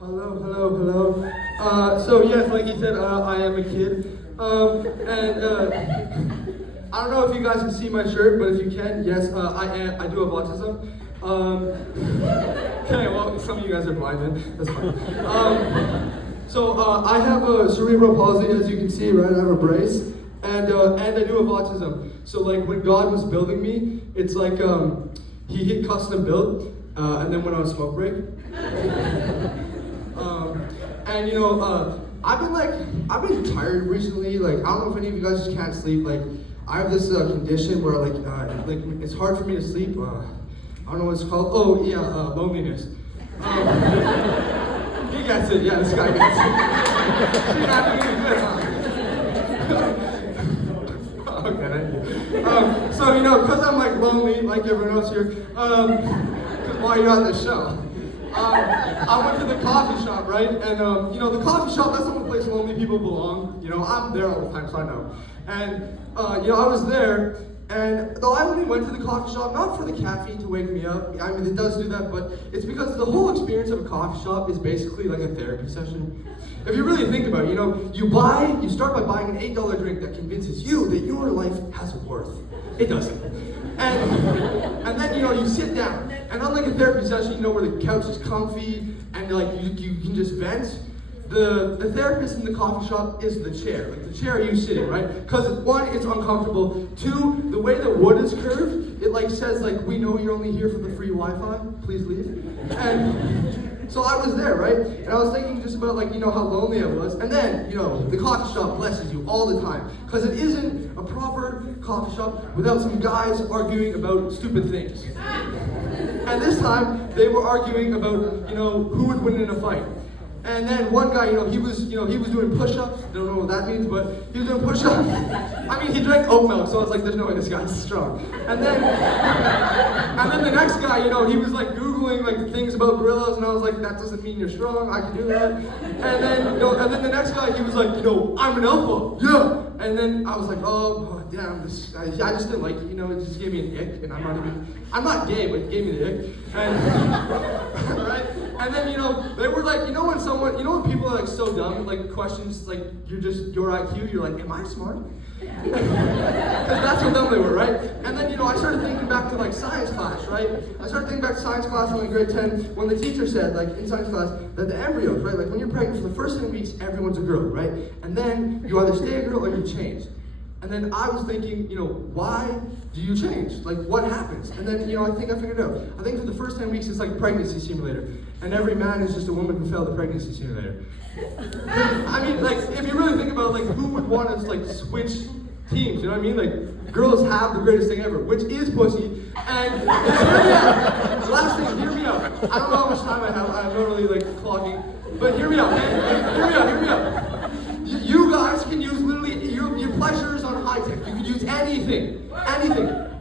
Hello. So yes, like he said, I am a kid. I don't know if you guys can see my shirt, but if you can, yes, I do have autism. Okay, well, some of you guys are blind then, that's fine. I have a cerebral palsy, as you can see, right? I have a brace, and I do have autism. So like when God was building me, it's like he hit custom built, and then went on a smoke break. I've been tired recently. Like, I don't know if any of you guys just can't sleep. Like, I have this condition where it's hard for me to sleep. I don't know what it's called. Oh yeah, loneliness. He gets it. Yeah, this guy gets it. She's not doing good, huh? Okay, thank you. Because I'm like lonely, like everyone else here. Because while you're on the show. I went to the coffee shop, right? And, the coffee shop, that's the one place lonely people belong. I'm there all the time, so I know. And, I was there, and though I only went to the coffee shop, not for the caffeine to wake me up, I mean, it does do that, but it's because the whole experience of a coffee shop is basically like a therapy session. If you really think about it, you start by buying an $8 drink that convinces you that your life has worth. It doesn't. And then, you sit down. And unlike a therapy session, where the couch is comfy and you can just vent, the therapist in the coffee shop is the chair. Like the chair you sit in, right? Because one, it's uncomfortable. Two, the way the wood is curved, it says we know you're only here for the free Wi-Fi. Please leave. And so I was there, right? And I was thinking just about how lonely I was. And then, the coffee shop blesses you all the time. Because it isn't a proper coffee shop without some guys arguing about stupid things. And this time, they were arguing about, who would win in a fight. And then one guy, he was doing push-ups. Don't know what that means, but he was doing push-ups. I mean, he drank oat milk, so I was like, there's no way this guy's strong. And then the next guy, he was Googling things about gorillas, and I was like, that doesn't mean you're strong. I can do that. And then the next guy, he was like, I'm an alpha. Yeah. And then I was like, oh damn, this guy, I just didn't like it. It just gave me an ick, and I'm not gay, but it gave me the ick. And right. And then, they were when people are so dumb, questions your IQ, you're like, am I smart? Because that's how dumb they were, right? And then, I started thinking back to science class, right? I started thinking back to science class in grade 10 when the teacher said, in science class, that the embryos, right? When you're pregnant for the first 10 weeks, everyone's a girl, right? And then you either stay a girl or you change. And then I was thinking, why do you change? What happens? And then, I think I figured it out. I think for the first 10 weeks, it's like pregnancy simulator. And every man is just a woman who failed the pregnancy simulator. I mean, if you really think about who would want to, switch teams, you know what I mean? Girls have the greatest thing ever, which is pussy. And hear me out. Last thing, hear me out. I don't know how much time I have. I'm not really, clogging. But hear me out, man. Hear me out. You guys can use literally your pleasures on high tech. You can use anything.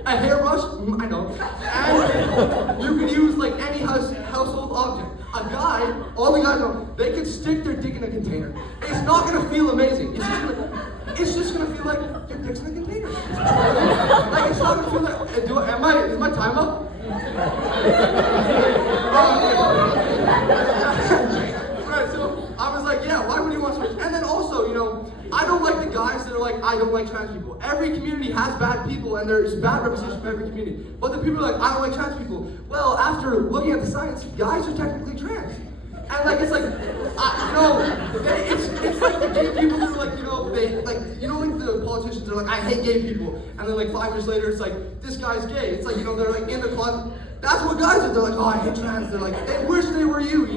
A hairbrush, I know. And you can use any household object. A guy, all the guys know, they can stick their dick in a container. It's not gonna feel amazing. It's just gonna feel like your dick's in a container. It's not gonna feel like. Is my time up? Right, so I was like, yeah, why would you want to switch? And then also, I don't like the guys that are I don't like trans people. Every community has bad people, and there's bad representation from every community. But the people are I don't like trans people. Well, after looking at the science, guys are technically trans. And it's the gay people who the politicians are I hate gay people. And then 5 years later, it's this guy's gay. It's they're in the closet. That's what guys are. They're oh, I hate trans. They're they wish they were you, I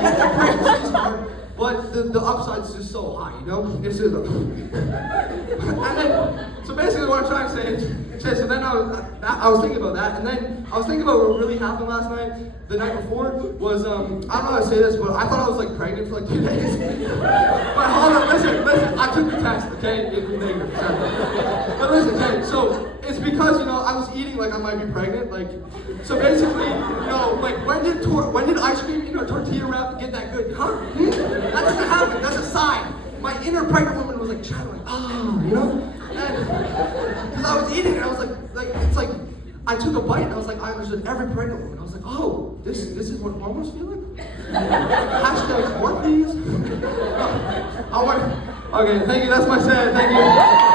get that pregnancy is hard, but the upside's just so high, It's just and then, so basically what I'm trying to say is, so then I was thinking about that, and then I was thinking about what really happened last night. The night before was, I don't know how to say this, but I thought I was pregnant for 2 days. But hold on, listen, I took the test, okay? It was negative. But listen, okay, so it's because, I was eating I might be pregnant, so basically, when did ice cream in a tortilla wrap get that good? Huh? That doesn't happen, that's a sign. My inner pregnant woman was channeling, because I was eating and I was I took a bite and I was I understood every pregnant woman. I was oh, this is what hormones feel like? Hashtag what please? I want. Okay, thank you. That's my set. Thank you.